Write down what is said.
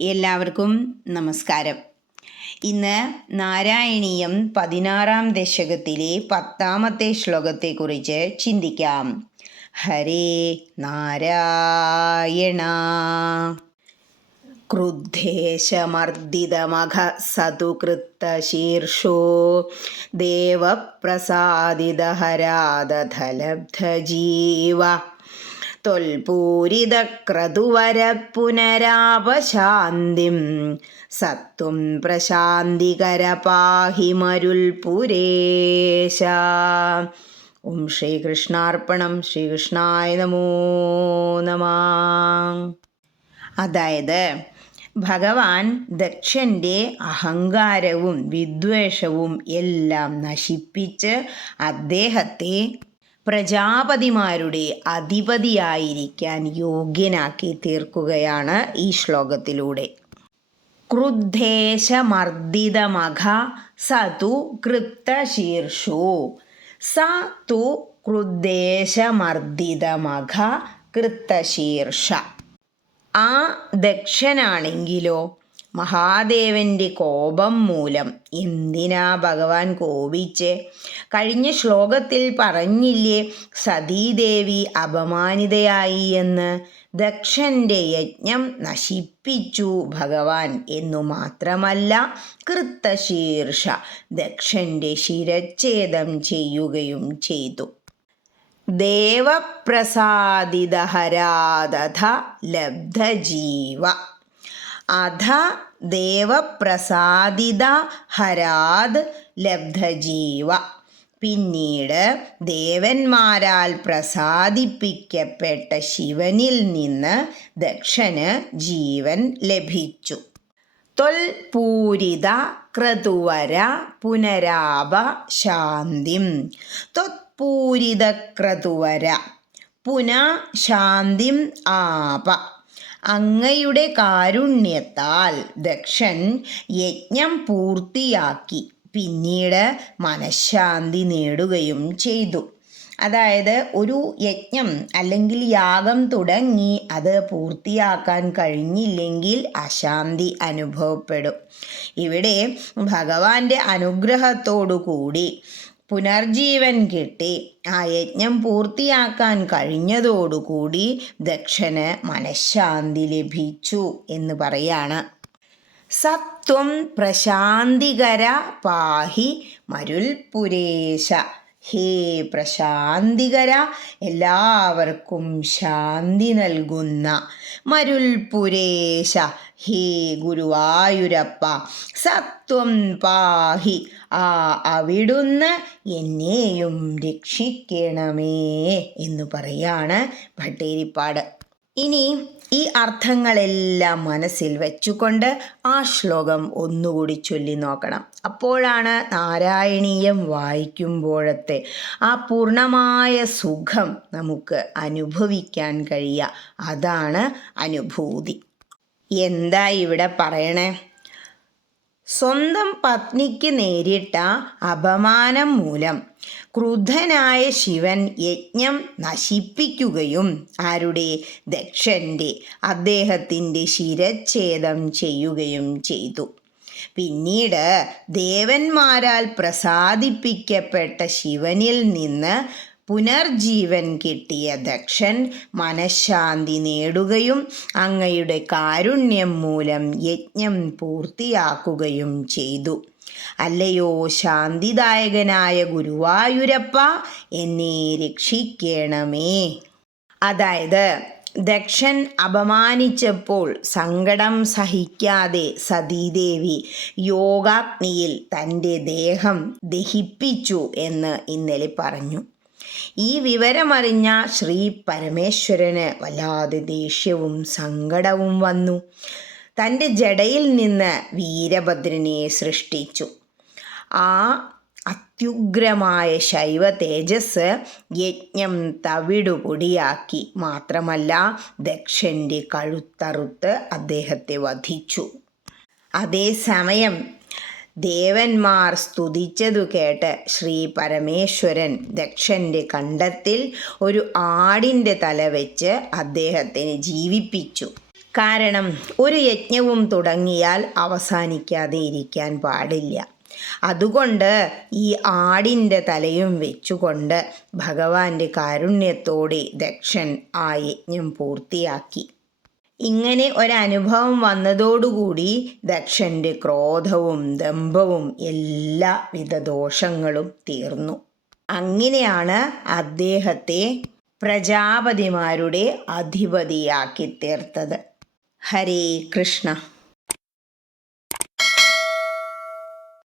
എല്ലാവർക്കും നമസ്കാരം. ഇന്ന് നാരായണീയം 16-ാം ദശകത്തിലെ 10-ാമത്തെ ശ്ലോകത്തെക്കുറിച്ച് ചിന്തിക്കാം. ഹരേ നാരായണ. ക്രുദ്ധേശമർദ്ദിതമഘ സതു കൃത്തശീർഷോ ദേവപ്രസാദിതഹരാദധലബ്ധജീവ ത്വൽപൂരിതക്രതുവരപുനരാപശാന്തിം സത്വം പ്രശാന്തികര പാഹി മരുൽപുരേശ. ഓം ശ്രീകൃഷ്ണാർപ്പണം. ശ്രീകൃഷ്ണായ നമോ നമഃ. അതായത് ഭഗവാൻ ദക്ഷൻ്റെ അഹങ്കാരവും വിദ്വേഷവും എല്ലാം നശിപ്പിച്ച് അദ്ദേഹത്തെ പ്രജാപതിമാരുടെ അധിപതിയായിരിക്കാൻ യോഗ്യനാക്കി തീർക്കുകയാണ് ഈ ശ്ലോകത്തിലൂടെ. ക്രുദ്ധേശമർദ്ദിതമഘ സതു കൃത്തശീർഷോ. സ തു ക്രുദ്ധേശമർദ്ദിതമഘ കൃത്തശീർഷ. ആ ദക്ഷനാണെങ്കിലോ മഹാദേവൻ്റെ കോപം മൂലം. എന്തിനാ ഭഗവാൻ കോപിച്ച്? കഴിഞ്ഞ ശ്ലോകത്തിൽ പറഞ്ഞില്ലേ സതീദേവി അപമാനിതയായി എന്ന്. ദക്ഷൻ്റെ യജ്ഞം നശിപ്പിച്ചു ഭഗവാൻ എന്നു മാത്രമല്ല, കൃത്തശീർഷ ദക്ഷൻ്റെ ശിരച്ഛേദം ചെയ്യുകയും ചെയ്തു. ദേവപ്രസാദിതഹരാദധ ലബ്ധജീവ. അധ ദേവപ്രസാദിത ഹരാത് ലബ്ധജീവ. പിന്നീട് ദേവന്മാരാൽ പ്രസാദിപ്പിക്കപ്പെട്ട ശിവനിൽ നിന്ന് ദക്ഷന് ജീവൻ ലഭിച്ചു. ത്വൽപൂരിത ക്രതുവര പുനരാപ ശാന്തിം. ത്വൽപൂരിത ക്രതുവര പുന ശാന്തിം ആപ. അങ്ങയുടെ കാരുണ്യത്താൽ ദക്ഷൻ യജ്ഞം പൂർത്തിയാക്കി പിന്നീട് മനഃശാന്തി നേടുകയും ചെയ്തു. അതായത് ഒരു യജ്ഞം അല്ലെങ്കിൽ യാഗം തുടങ്ങി അത് പൂർത്തിയാക്കാൻ കഴിഞ്ഞില്ലെങ്കിൽ അശാന്തി അനുഭവപ്പെടും. ഇവിടെ ഭഗവാന്റെ അനുഗ്രഹത്തോടു കൂടി പുനർജീവൻ കിട്ടി ആ യജ്ഞം പൂർത്തിയാക്കാൻ കഴിഞ്ഞതോടുകൂടി ദക്ഷന് മനഃശാന്തി ലഭിച്ചു എന്ന് പറയാണ്. സത്വം പ്രശാന്തികര പാഹി മരുൽപുരേശ. ഹേ പ്രശാന്തികര, എല്ലാവർക്കും ശാന്തി നൽകുന്ന മരുൽപുരേശ, ഹേ ഗുരുവായൂരപ്പ, സത്വം പാഹി, അവിടുന്ന് എന്നെയും രക്ഷിക്കണമേ എന്ന് പറയാണ് ഭട്ടേരിപ്പാട്. ഇനി ഈ അർത്ഥങ്ങളെല്ലാം മനസ്സിൽ വെച്ചുകൊണ്ട് ആ ശ്ലോകം ഒന്നുകൂടി ചൊല്ലി നോക്കണം. അപ്പോഴാണ് നാരായണീയം വായിക്കുമ്പോഴത്തെ ആ പൂർണ്ണമായ സുഖം നമുക്ക് അനുഭവിക്കാൻ കഴിയുക. അതാണ് അനുഭൂതി. എന്താ ഇവിടെ പറയണേ? സ്വന്തം പത്നിക്ക് നേരിട്ട അപമാനം മൂലം ക്രുദ്ധനായ ശിവൻ യജ്ഞം നശിപ്പിക്കുകയും ആരുടെ? ദക്ഷൻ്റെ, അദ്ദേഹത്തിൻ്റെ ശിരച്ഛേദം ചെയ്യുകയും ചെയ്തു. പിന്നീട് ദേവന്മാരാൽ പ്രസാദിപ്പിക്കപ്പെട്ട ശിവനിൽ നിന്ന് പുനർജീവൻ കിട്ടിയ ദക്ഷൻ മനഃശാന്തി നേടുകയും അങ്ങയുടെ കാരുണ്യം മൂലം യജ്ഞം പൂർത്തിയാക്കുകയും ചെയ്തു. അല്ലയോ ശാന്തിദായകനായ ഗുരുവായൂരപ്പ, എന്നെ രക്ഷിക്കണമേ. അതായത് ദക്ഷൻ അപമാനിച്ചപ്പോൾ സങ്കടം സഹിക്കാതെ സതീദേവി യോഗാഗ്നിയിൽ തൻ്റെ ദേഹം ദഹിപ്പിച്ചു എന്ന് ഇന്നലെ പറഞ്ഞു. ഈ വിവരമറിഞ്ഞ ശ്രീ പരമേശ്വരന് വല്ലാതെ ദേഷ്യവും സങ്കടവും വന്നു. തൻ്റെ ജടയിൽ നിന്ന് വീരഭദ്രനെ സൃഷ്ടിച്ചു. ആ അത്യുഗ്രമായ ശൈവ തേജസ് യജ്ഞം തവിടുപൊടിയാക്കി. മാത്രമല്ല ദക്ഷൻ്റെ കഴുത്തറുത്ത് അദ്ദേഹത്തെ വധിച്ചു. അതേസമയം ദേവന്മാർ സ്തുതിച്ചതു കേട്ട് ശ്രീ പരമേശ്വരൻ ദക്ഷൻ്റെ കണ്ടത്തിൽ ഒരു ആടിൻ്റെ തല വെച്ച് അദ്ദേഹത്തിന് ജീവിപ്പിച്ചു. കാരണം ഒരു യജ്ഞവും തുടങ്ങിയാൽ അവസാനിക്കാതെ ഇരിക്കാൻ പാടില്ല. അതുകൊണ്ട് ഈ ആടിൻ്റെ തലയും വെച്ചുകൊണ്ട് ഭഗവാന്റെ കാരുണ്യത്തോടെ ദക്ഷൻ ആ യജ്ഞം പൂർത്തിയാക്കി. ഇങ്ങനെ ഒരനുഭവം വന്നതോടുകൂടി ദക്ഷൻ്റെ ക്രോധവും ദമ്പവും എല്ലാവിധ ദോഷങ്ങളും തീർന്നു. അങ്ങനെയാണ് അദ്ദേഹത്തെ പ്രജാപതിമാരുടെ അധിപതിയാക്കി തീർത്തത്. ഹരേ കൃഷ്ണ.